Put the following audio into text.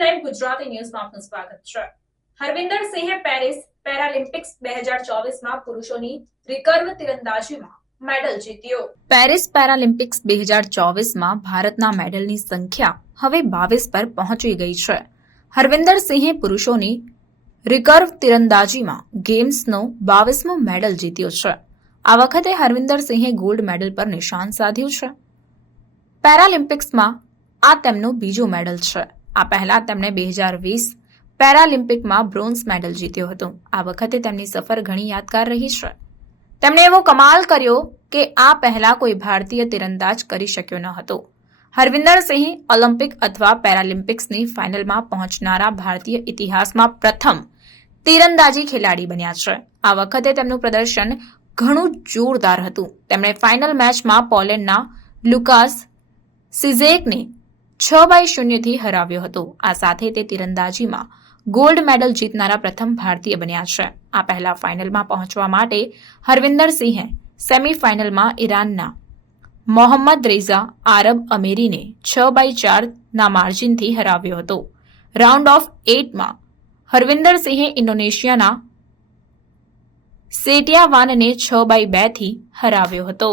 ગુજરાતી ન્યૂઝમાં આપનું સ્વાગત છે. હરવિંદર સિંહે પેરિસ પેરાલિમ્પિક્સ બે હજાર ચોવીસમાં પુરુષોની રિકર્વ તીરંદાજીમાં મેડલ જીત્યો. પેરિસ પેરાલિમ્પિક્સ બે હજાર ચોવીસમાં ભારતના મેડલની સંખ્યા હવે બાવીસ પર પહોંચી ગઈ છે. હરવિંદર સિંહે પુરુષોની રિકર્વ તીરંદાજીમાં ગેમ્સનો બાવીસમો મેડલ જીત્યો છે. આ વખતે હરવિંદર સિંહે ગોલ્ડ મેડલ પર નિશાન સાધ્યું છે. પેરાલિમ્પિક્સમાં આ તેમનો બીજો મેડલ છે. આ પહેલા તેમણે બે હજાર વીસ પેરાલિમ્પિકમાં બ્રોન્ઝ મેડલ જીત્યો હતો. આ વખતે તેમની સફર ઘણી યાદગાર રહી છે. તેમણે એવો કમાલ કર્યો કે આ પહેલા કોઈ ભારતીય તીરંદાજ કરી શક્યો ન હતો. હરવિંદર સિંહ ઓલિમ્પિક અથવા પેરાલિમ્પિક્સની ફાઇનલમાં પહોંચનારા ભારતીય ઇતિહાસમાં પ્રથમ તીરંદાજી ખેલાડી બન્યા છે. આ વખતે તેમનું પ્રદર્શન ઘણું જોરદાર હતું. તેમણે ફાઇનલ મેચમાં પોલેન્ડના લુકાસ સિઝેકને છ બાય શૂન્યથી હરાવ્યો હતો. આ સાથે તે તીરંદાજીમાં ગોલ્ડ મેડલ જીતનારા પ્રથમ ભારતીય બન્યા છે. આ પહેલા ફાઇનલમાં પહોંચવા માટે હરવિંદર સિંહે સેમીફાઇનલમાં ઈરાનના મોહમ્મદ રેઝા આરબ અમેરીને છ બાય ચારના માર્જિનથી હરાવ્યો હતો. રાઉન્ડ ઓફ એટમાં હરવિંદર સિંહે ઇન્ડોનેશિયાના સેટિયાવાનને છ બાય બેથી હરાવ્યો હતો.